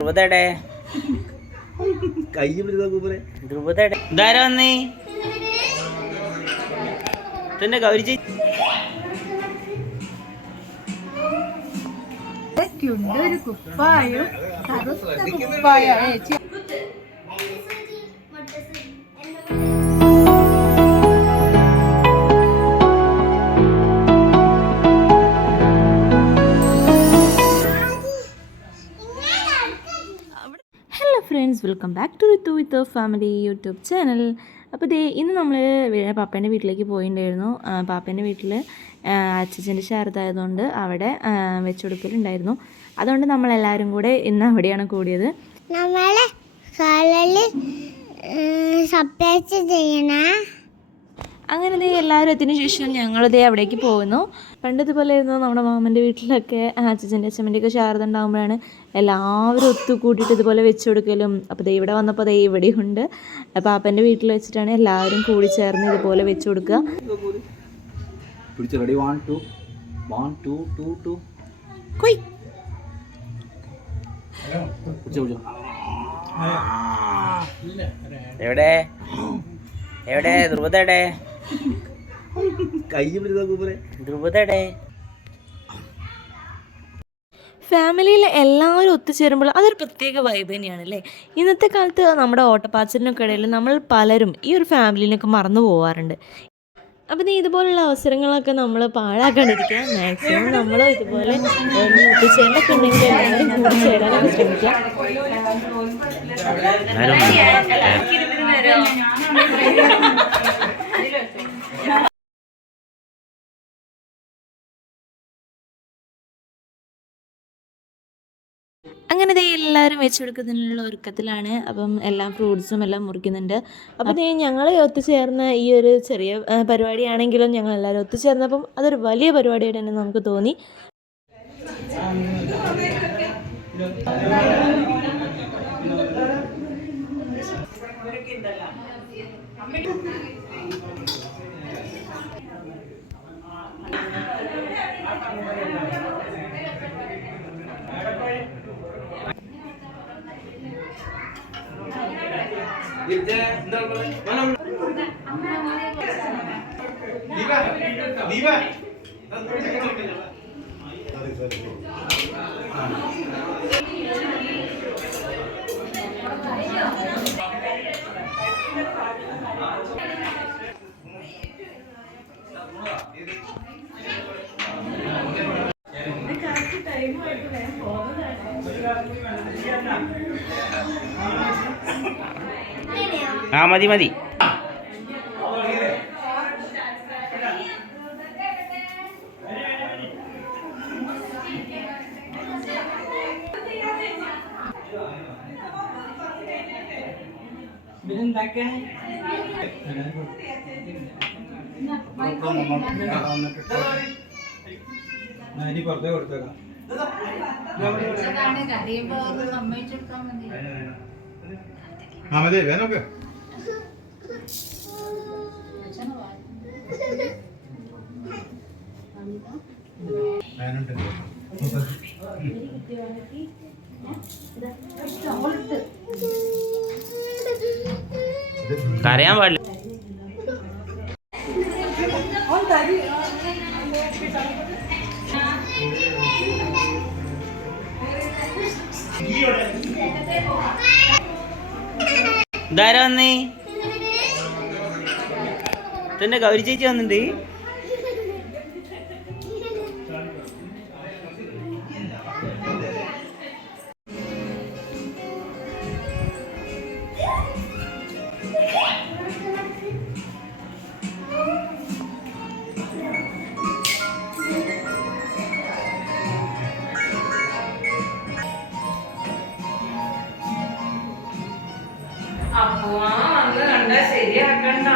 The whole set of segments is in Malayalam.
ധ്രുവതയുടെ ധ്രുവതയുടെ ഇതാരാ വന്നേ തന്നെ ഗൗരി ചേച്ചി ഒരു കുപ്പായോ കുപ്പായോ friends, welcome back to Ritu with family YouTube channel. അപ്പോൾ ഇന്ന് നമ്മൾ പാപ്പേൻ്റെ വീട്ടിലേക്ക് പോയിട്ടുണ്ടായിരുന്നു. പാപ്പേൻ്റെ വീട്ടിൽ അച്ഛൻ്റെ ശാരദായതുകൊണ്ട് അവിടെ വെച്ചുകൊടുക്കലുണ്ടായിരുന്നു. അതുകൊണ്ട് നമ്മളെല്ലാവരും കൂടെ ഇന്ന് അവിടെയാണ് കൂടിയത്. നമ്മളെ സർപ്രൈസ് ചെയ്യണേ. അങ്ങനെ എല്ലാവരും എത്തിയതിനു ശേഷം ഞങ്ങളിതേ അവിടേക്ക് പോകുന്നു. പണ്ടതുപോലെ ആയിരുന്നു നമ്മുടെ മാമൻ്റെ വീട്ടിലൊക്കെ അച്ഛൻ്റെ അച്ഛമ്മൻ്റെയൊക്കെ ശാരദ ഉണ്ടാകുമ്പോഴാണ് എല്ലാവരും ഒത്തു കൂട്ടിയിട്ട് ഇതുപോലെ വെച്ച് കൊടുക്കലും. അപ്പോൾ ഇവിടെ വന്നപ്പോൾ ഇവിടെയുണ്ട്. പാപ്പൻ്റെ വീട്ടിൽ വെച്ചിട്ടാണ് എല്ലാവരും കൂടി ചേർന്ന് ഇതുപോലെ വെച്ച് കൊടുക്കുക. എവിടെ എവിടെ ധ്രുവതയുടെ ധ്രുവതയുടെ ഫാമിലിയിൽ എല്ലാവരും ഒത്തുചേരുമ്പോൾ അതൊരു പ്രത്യേക വൈബ് തന്നെയാണ് അല്ലേ. ഇന്നത്തെ കാലത്ത് നമ്മുടെ ഓട്ടപ്പാച്ചിലിനൊക്കെ ഇടയിൽ നമ്മൾ പലരും ഈ ഒരു ഫാമിലിനൊക്കെ മറന്നു പോകാറുണ്ട്. അപ്പം ഇതുപോലുള്ള അവസരങ്ങളൊക്കെ നമ്മൾ പാഴാക്കാണ്ടിരിക്കുക. മാക്സിമം നമ്മൾ ഇതുപോലെ ഒത്തുചേരലൊക്കെ ഉണ്ടെങ്കിൽ എല്ലാവരും കൂടി ചേരാനൊക്കെ ശ്രമിക്കുക. അങ്ങനെ എല്ലാവരും വെച്ച് കൊടുക്കുന്നതിനുള്ള ഒരുക്കത്തിലാണ്. അപ്പം എല്ലാം ഫ്രൂട്ട്സും എല്ലാം മുറിക്കുന്നുണ്ട്. അപ്പം ഞങ്ങൾ ഒത്തുചേർന്ന ഈ ഒരു ചെറിയ പരിപാടിയാണെങ്കിലും ഞങ്ങൾ എല്ലാവരും ഒത്തുചേർന്നപ്പം അതൊരു വലിയ പരിപാടിയായിട്ട് തന്നെ നമുക്ക് തോന്നി. ആ മതി മതി. പുറത്തേ കൊടുത്തേക്കാം. ആ മതി വേനൊക്കെ കരയാൻ പാടില്ല. ഇതാരാ വന്നേ തന്നെ ഗൗരി ചേച്ചി വന്നിട്ടുണ്ട്. അപ്പൊ അന്ന് കണ്ട ശരിയാക്കണ്ട.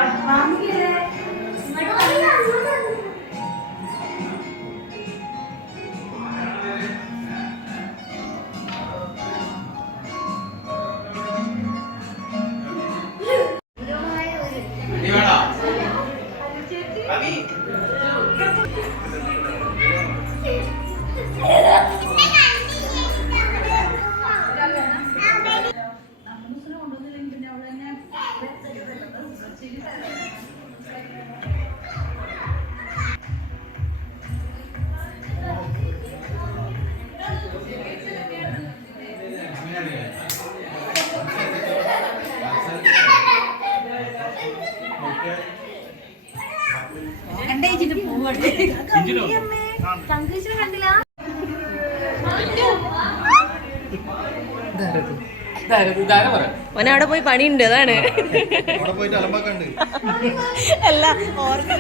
ചങ്കീശ്വരൻ കണ്ടില്ല? ഓനെ അവിടെ പോയി പണിയുണ്ട്, അതാണ്. അവിടെ പോയിട്ട് അലമ്പാക്കണ്ട്. അല്ല ഓർമ്മ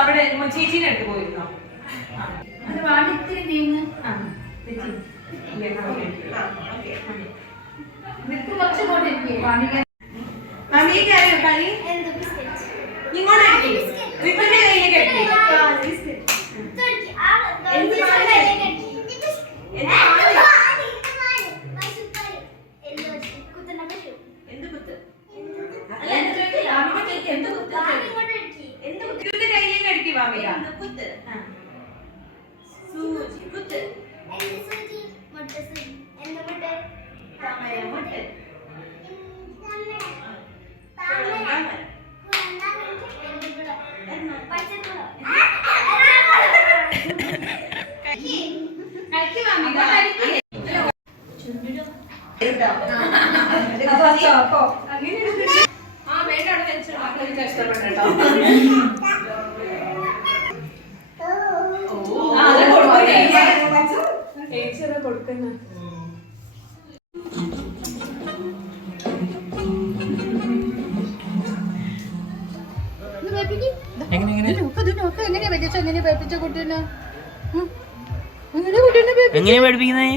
അവിടെ ചേച്ചീനെ എടുത്ത് പോയിരുന്നോ? എങ്ങനെയാ പഠിപ്പിക്കുന്നേ?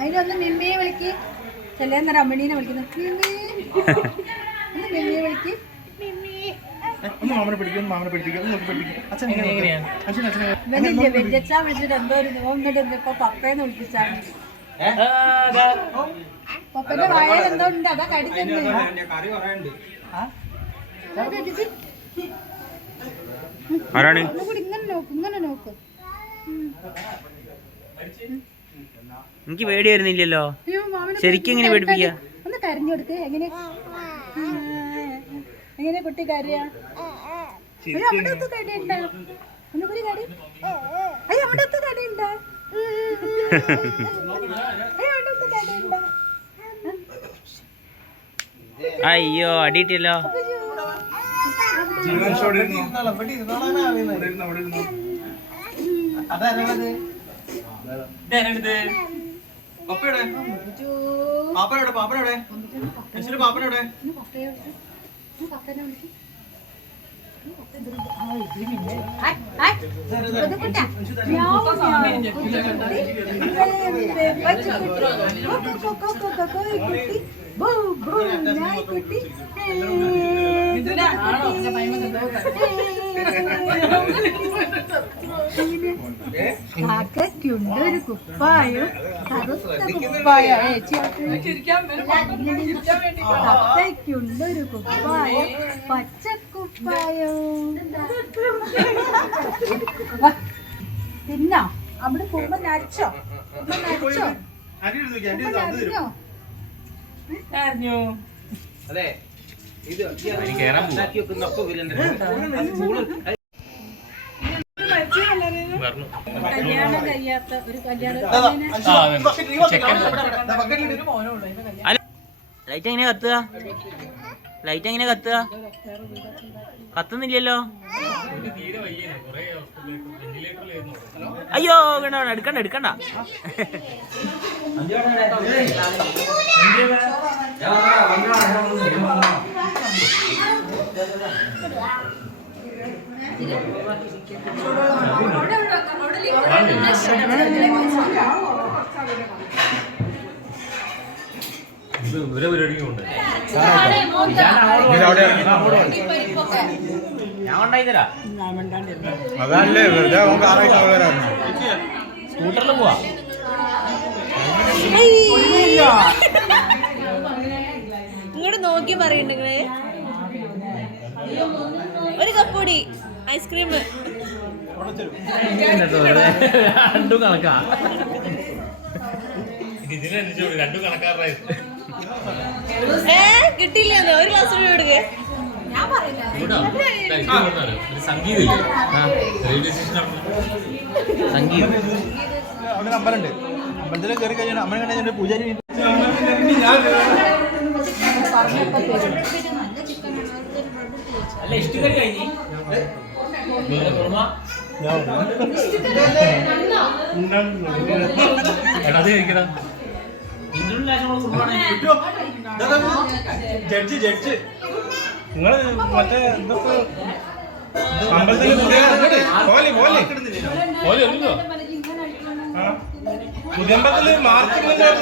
അതിനൊന്ന് മിമ്മിയെ വിളിക്ക്. ചെല്ലേന്ന രമണീനെ വിളിക്കുന്നു. മിമ്മിയെ വിളിക്ക്. വെജച്ചാ വിളിച്ചിട്ട് എന്തോ ഒരു നോന്നിട്ട് ഇപ്പൊ പപ്പേന്ന് വിളിപ്പിച്ചാണ്. പപ്പന്റെ വായയിൽ എന്തോ ഉണ്ട്, അതാ കടിച്ചെന്ന്. ആരാണ്? ഇങ്ങനെ നോക്ക്, ഇങ്ങനെ നോക്ക്. എനിക്ക് പേടി വരുന്നില്ലല്ലോ. അയ്യോ, മാമനെ ശരിക്കും എങ്ങനെ പഠിപ്പിക്കുക? ഒന്ന് കരഞ്ഞു കൊടുക്ക്. എങ്ങനെ എങ്ങനെ കുട്ടി കരയാ? അയ്യോ, അവിടെ ഒത്ത് കടിയുണ്ട. ഒന്നുകൂടി കടി. അയ്യോ, അവിടെ ഒത്ത് കടിയുണ്ട. അയ്യോ, അവിടെ ഒത്ത് കടിയുണ്ട. അയ്യോ അടിയിട്ടല്ലോ. കാക്കയ്ക്കുണ്ട് ഒരു കുപ്പായം, കറുത്ത കുപ്പായം. തത്തയ്ക്കുണ്ട് ഒരു കുപ്പായം, പച്ചക്കുപ്പായം. തിന്നോ? അവിടെ കുമ്പ നരച്ചോ? നരച്ചോ? അതെ ഇത് ഉണ്ടാക്കി വെക്കുന്ന ഒക്കെ കല്യാണം കഴിയാത്ത ഒരു കല്യാണം. ലൈറ്റ് എങ്ങനെ കത്തുക? ലൈറ്റ് എങ്ങനെ കത്തുക? കത്തുന്നില്ലല്ലോ. അയ്യോ വേണ്ട വേണ്ട, എടുക്കണ്ട എടുക്കണ്ട. ഞാൻ ഉണ്ടായി തരാ. അതല്ലേ വെറുതെ അവൻ കാറായിട്ട് വരാറുണ്ട്. സ്കൂട്ടറിൽ പോവാ. ഇങ്ങോട്ട് നോക്കി പറയുന്നുണ്ടെങ്കില് ഒരു കപ്പൊടി ഐസ്ക്രീം. രണ്ടും കണക്കാ. കിട്ടിയില്ല. ഒരു ഗ്ലാസ് കൂടി കൊടുക്ക്. സംഗീതം അവിടെ അമ്പലമുണ്ട്. അമ്പലത്തിൽ കയറി കഴിഞ്ഞാൽ അമ്മനെ കണ്ടു പൂജാരി അല്ല ഇഷ്ടക്കറി കഴിഞ്ഞു. അത് കഴിക്കണം. ജഡ്ജ് നിങ്ങള് മറ്റേ ഇതൊക്കെ അമ്പലത്തിൽ പുതിയ അമ്പലത്തില് മാർക്കറ്റിൽ ഞാൻ